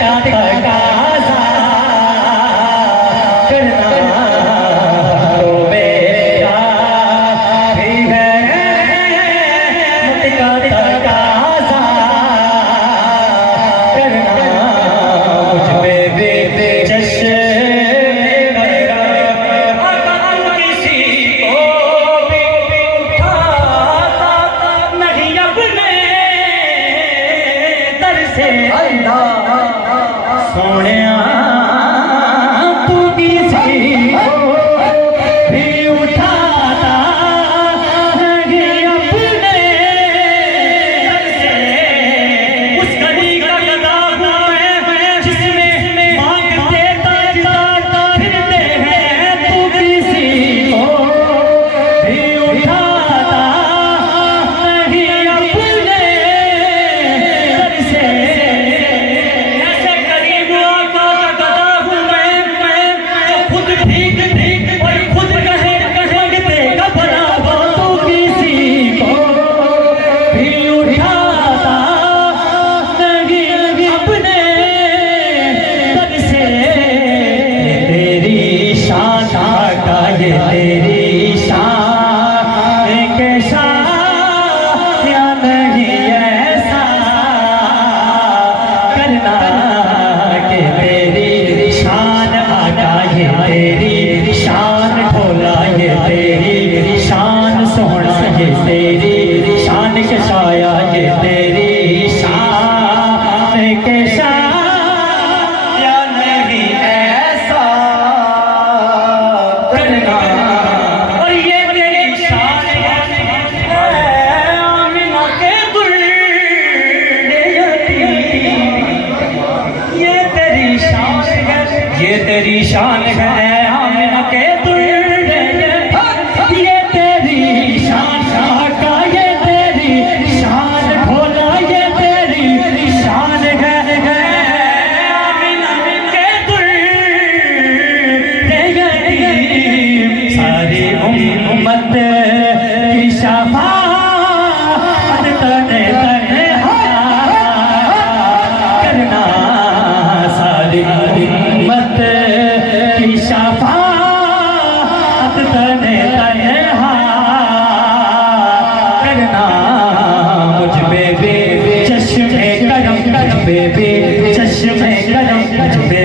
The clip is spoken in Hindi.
का तकाज़ा करना तो मेरा भी है, मौत का तकाज़ा करना मुझ पे भी चश्मे लगा। किसी को भी उठाता नहीं अपने दर से, सोनिया तू किसी को भी उठाता नहीं अपने दर से। उस घड़ी का गदा हूँ मैं जिसमें मांगते ताजदार फिरते हैं, तू किसी को भी उठाता नहीं अपने दर से। ऐसे करीब आका का गदा हूँ मैं खुद ठीक ठीक और खुद कहे मांगते का बराबर, तू किसी को भी उठाता नहीं अपने दर से। तेरी शान का ये तेरी शान कैसा या नहीं ऐसा करना कि तेरी शान आका ये तेरी शान ढोला ये तेरी शान सोहना ये तेरी शान के छाया ये तेरी शान कैसा या नहीं ऐसा करना। और ये तेरी शान है आमिना के दुल्हन यतीम, ये तेरी शान है, ये तेरी शान है आमिना के दुल्हन, ये तेरी शान आका ये तेरी शान ढोला ये तेरी शान है आमिना के दुल्हन यतीम। सारी उम्मत की शफाअत तने करना, सारी उम्मत की शफाअत तने करना। मुझ पे भी चश्मे करम, मुझ पे भी चश्मे करम, मुझ पे